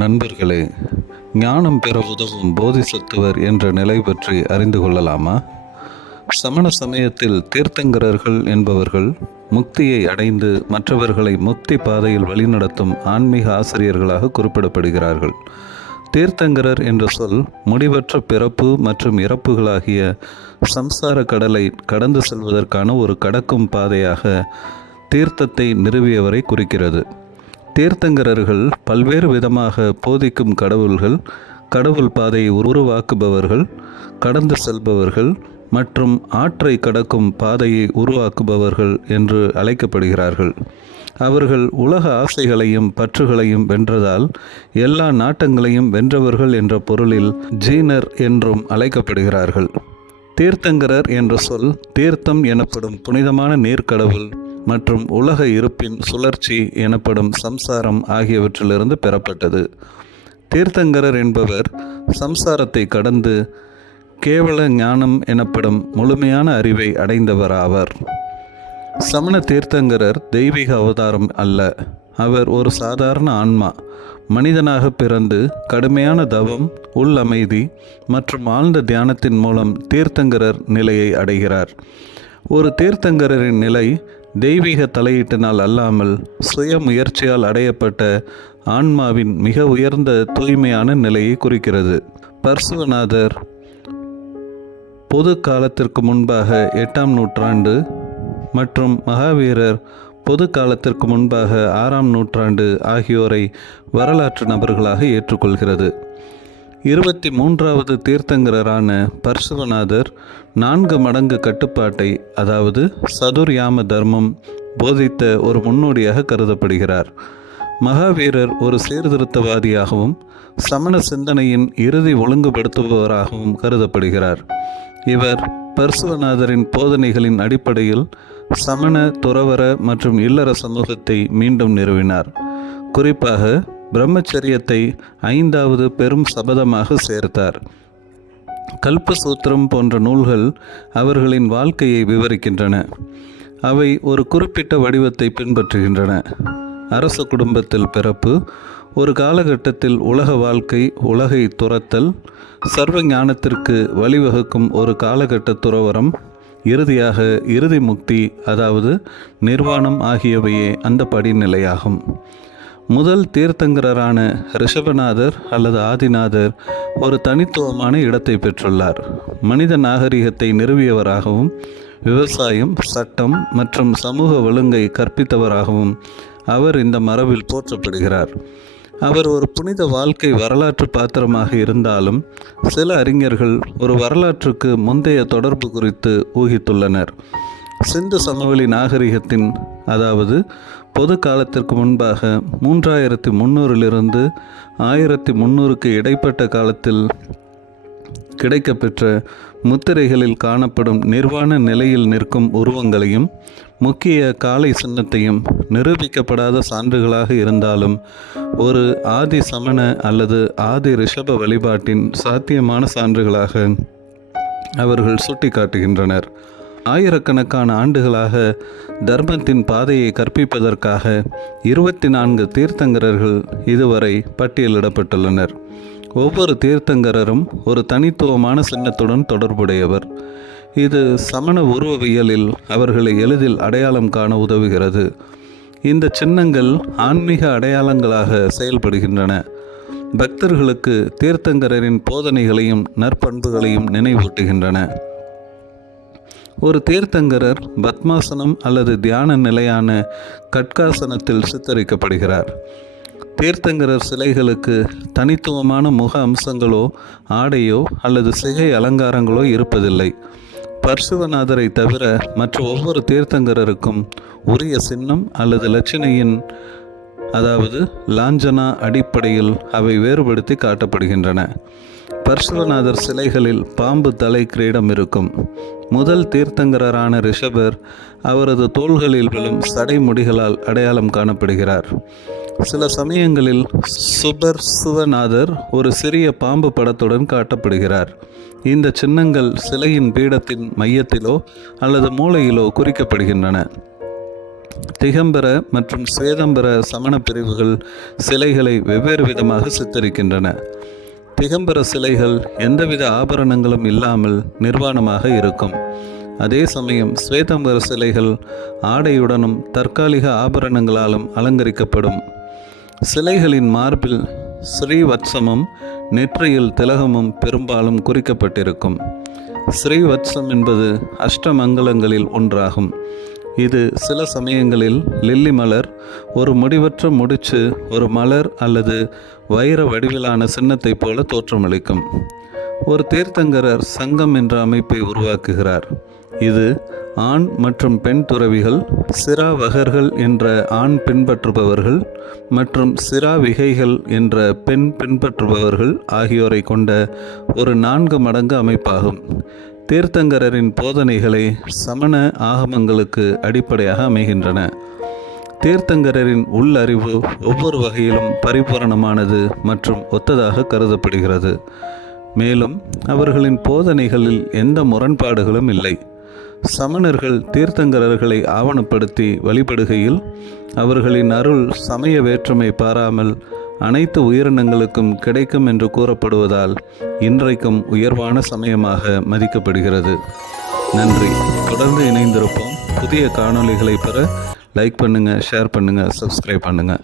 நண்பர்களே, ஞானம் பெற உதவும் போதிசத்துவர் என்ற நிலை பற்றி அறிந்து கொள்ளலாமா? சமண சமயத்தில் தீர்த்தங்கரர்கள் என்பவர்கள் முக்தியை அடைந்து மற்றவர்களை முக்தி பாதையில் வழிநடத்தும் ஆன்மீக ஆசிரியர்களாக குறிப்பிடப்படுகிறார்கள். தீர்த்தங்கரர் என்ற சொல் முடிவற்ற பிறப்பு மற்றும் இறப்புகளாகிய சம்சார கடலை கடந்து செல்வதற்கான ஒரு கடக்கும் பாதையாக தீர்த்தத்தை நிறுவியவரை குறிக்கிறது. தீர்த்தங்கரர்கள் பல்வேறு விதமாக போதிக்கும் கடவுள்கள், கடவுள் பாதையை உருவாக்குபவர்கள், கடந்து செல்பவர்கள் மற்றும் ஆற்றை கடக்கும் பாதையை உருவாக்குபவர்கள் என்று அழைக்கப்படுகிறார்கள். அவர்கள் உலக ஆசைகளையும் பற்றுகளையும் வென்றதால் எல்லா நாட்டங்களையும் வென்றவர்கள் என்ற பொருளில் ஜீனர் என்றும் அழைக்கப்படுகிறார்கள். தீர்த்தங்கரர் என்ற சொல் தீர்த்தம் எனப்படும் புனிதமான நீர்க்கடவுள் மற்றும் உலக இருப்பின் சுழற்சி எனப்படும் சம்சாரம் ஆகியவற்றிலிருந்து பெறப்பட்டது. தீர்த்தங்கரர் என்பவர் சம்சாரத்தை கடந்து கேவல ஞானம் எனப்படும் முழுமையான அறிவை அடைந்தவர் ஆவார். சமண தீர்த்தங்கரர் தெய்வீக அவதாரம் அல்ல. அவர் ஒரு சாதாரண ஆன்மா. மனிதனாக பிறந்து கடுமையான தவம், உள் அமைதி மற்றும் ஆழ்ந்த தியானத்தின் மூலம் தீர்த்தங்கரர் நிலையை அடைகிறார். ஒரு தீர்த்தங்கரரின் நிலை தெய்வீக தலையீட்டினால் அல்லாமல் சுய முயற்சியால் அடையப்பட்ட ஆன்மாவின் மிக உயர்ந்த தூய்மையான நிலையை குறிக்கிறது. பர்சுவநாதர் பொது காலத்திற்கு முன்பாக 8ஆம் நூற்றாண்டு மற்றும் மகாவீரர் பொது காலத்திற்கு முன்பாக 6ஆம் நூற்றாண்டு ஆகியோரை வரலாற்று நபர்களாக ஏற்றுக்கொள்கிறது. 23வது தீர்த்தங்கரரான பர்சுவநாதர் 4 மடங்கு கட்டுப்பாட்டை, அதாவது சதுர்யாம தர்மம் போதித்த ஒரு முன்னோடியாக கருதப்படுகிறார். மகாவீரர் ஒரு சீர்திருத்தவாதியாகவும் சமண சிந்தனையின் இறுதி ஒழுங்குபடுத்துபவராகவும் கருதப்படுகிறார். இவர் பர்சுவநாதரின் போதனைகளின் அடிப்படையில் சமண, துறவற மற்றும் இல்லற சமூகத்தை மீண்டும் நிறுவினார். குறிப்பாக பிரம்மச்சரியத்தை 5வது பெரும் சபதமாக சேர்த்தார். கல்பசூத்திரம் போன்ற நூல்கள் அவர்களின் வாழ்க்கையை விவரிக்கின்றன. அவை ஒரு குறிப்பிட்ட வடிவத்தை பின்பற்றுகின்றன. அரச குடும்பத்தில் பிறப்பு, ஒரு காலகட்டத்தில் உலக வாழ்க்கை, உலகை துறத்தல், சர்வ ஞானத்திற்கு வழிவகுக்கும் ஒரு காலகட்ட துறவரம், இறுதியாக இறுதி முக்தி, அதாவது நிர்வாணம் ஆகியவையே அந்த படிநிலையாகும். முதல் தீர்த்தங்கரரான ரிஷபநாதர் அல்லது ஆதிநாதர் ஒரு தனித்துவமான இடத்தை பெற்றுள்ளார். மனித நாகரிகத்தை நிறுவியவராகவும் விவசாயம், சட்டம் மற்றும் சமூக ஒழுங்கை கற்பித்தவராகவும் அவர் இந்த மரபில் போற்றப்படுகிறார். அவர் ஒரு புனித வாழ்க்கை வரலாற்று பாத்திரமாக இருந்தாலும் சில அறிஞர்கள் ஒரு வரலாற்றுக்கு முந்தைய தொடர்பு குறித்து ஊகித்துள்ளனர். சிந்து சமவெளி நாகரிகத்தின், அதாவது பொது காலத்திற்கு முன்பாக 3300 1300க்கு இடைப்பட்ட காலத்தில் கிடைக்கப்பெற்ற முத்திரைகளில் காணப்படும் நிர்வாண நிலையில் நிற்கும் உருவங்களையும் முக்கிய காலை சின்னத்தையும் நிரூபிக்கப்படாத சான்றுகளாக இருந்தாலும் ஒரு ஆதி சமண அல்லது ஆதி ரிஷப வழிபாட்டின் சாத்தியமான சான்றுகளாக அவர்கள் சுட்டிக்காட்டுகின்றனர். ஆயிரக்கணக்கான ஆண்டுகளாக தர்மத்தின் பாதையை கற்பிப்பதற்காக 24 தீர்த்தங்கரர்கள் இதுவரை பட்டியலிடப்பட்டுள்ளனர். ஒவ்வொரு தீர்த்தங்கரரும் ஒரு தனித்துவமான சின்னத்துடன் தொடர்புடையவர். இது சமண உருவவியலில் அவர்களை எளிதில் அடையாளம் காண உதவுகிறது. இந்த சின்னங்கள் ஆன்மீக அடையாளங்களாக செயல்படுகின்றன. பக்தர்களுக்கு தீர்த்தங்கரரின் போதனைகளையும் நற்பண்புகளையும் நினைவூட்டுகின்றன. ஒரு தீர்த்தங்கரர் பத்மாசனம் அல்லது தியான நிலையான கட்காசனத்தில் சித்தரிக்கப்படுகிறார். தீர்த்தங்கரர் சிலைகளுக்கு தனித்துவமான முக அம்சங்களோ ஆடையோ அல்லது சிகை அலங்காரங்களோ இருப்பதில்லை. பர்சுவநாதரை தவிர மற்ற ஒவ்வொரு தீர்த்தங்கரருக்கும் உரிய சின்னம் அல்லது லட்சணையின், அதாவது லாஞ்சனா அடிப்படையில் அவை வேறுபடுத்தி காட்டப்படுகின்றன. பர்சுவநாதர் சிலைகளில் பாம்பு தலை கிரீடம் இருக்கும். முதல் தீர்த்தங்கரரான ரிஷபர் அவரது தோள்களில் விழும் சடைமுடிகளால் அடையாளம் காணப்படுகிறார். சில சமயங்களில் சுபர்சுவநாதர் ஒரு சிறிய பாம்பு படத்துடன் காட்டப்படுகிறார். இந்த சின்னங்கள் சிலையின் பீடத்தின் மையத்திலோ அல்லது மூலையிலோ குறிக்கப்படுகின்றன. திகம்பர மற்றும் ஸ்வேதம்பர சமண பிரிவுகள் சிலைகளை வெவ்வேறு விதமாக சித்தரிக்கின்றன. திகம்பர சிலைகள் எந்தவித ஆபரணங்களும் இல்லாமல் நிர்வாணமாக இருக்கும். அதே சமயம் ஸ்வேதம்பர சிலைகள் ஆடையுடனும் தற்காலிக ஆபரணங்களாலும் அலங்கரிக்கப்படும். சிலைகளின் மார்பில் ஸ்ரீவத்சமும் நெற்றியில் திலகமும் பெரும்பாலும் குறிக்கப்பட்டிருக்கும். ஸ்ரீவத்சம் என்பது அஷ்டமங்கலங்களில் ஒன்றாகும். இது சில சமயங்களில் லில்லி மலர், ஒரு முடிவற்ற முடிச்சு, ஒரு மலர் அல்லது வைர வடிவிலான சின்னத்தைப் போல தோற்றமளிக்கும். ஒரு தீர்த்தங்கரர் சங்கம் என்ற அமைப்பை உருவாக்குகிறார். இது ஆண் மற்றும் பெண் துறவிகள், சிராவகர்கள் என்ற ஆண் பின்பற்றுபவர்கள் மற்றும் சிராவிகைகள் என்ற பெண் பின்பற்றுபவர்கள் ஆகியோரை கொண்ட ஒரு 4 மடங்கு அமைப்பாகும். தீர்த்தங்கரரின் போதனைகளை சமண ஆகமங்களுக்கு அடிப்படையாக அமைகின்றன. தீர்த்தங்கரரின் உள்ளறிவு ஒவ்வொரு வகையிலும் பரிபூரணமானது மற்றும் ஒத்ததாக கருதப்படுகிறது. மேலும் அவர்களின் போதனைகளில் எந்த முரண்பாடுகளும் இல்லை. சமணர்கள் தீர்த்தங்கரர்களை ஆவணப்படுத்தி வழிபடுகையில் அவர்களின் அருள் சமய வேற்றுமை பாராமல் அனைத்து உயிரினங்களுக்கும் கிடைக்கும் என்று கூறப்படுவதால் இன்றைக்கும் உயர்வான சமயமாக மதிக்கப்படுகிறது. நன்றி. தொடர்ந்து இணைந்திருப்போம். புதிய காணொளிகளை பெற லைக் பண்ணுங்கள், ஷேர் பண்ணுங்கள், சப்ஸ்கிரைப் பண்ணுங்கள்.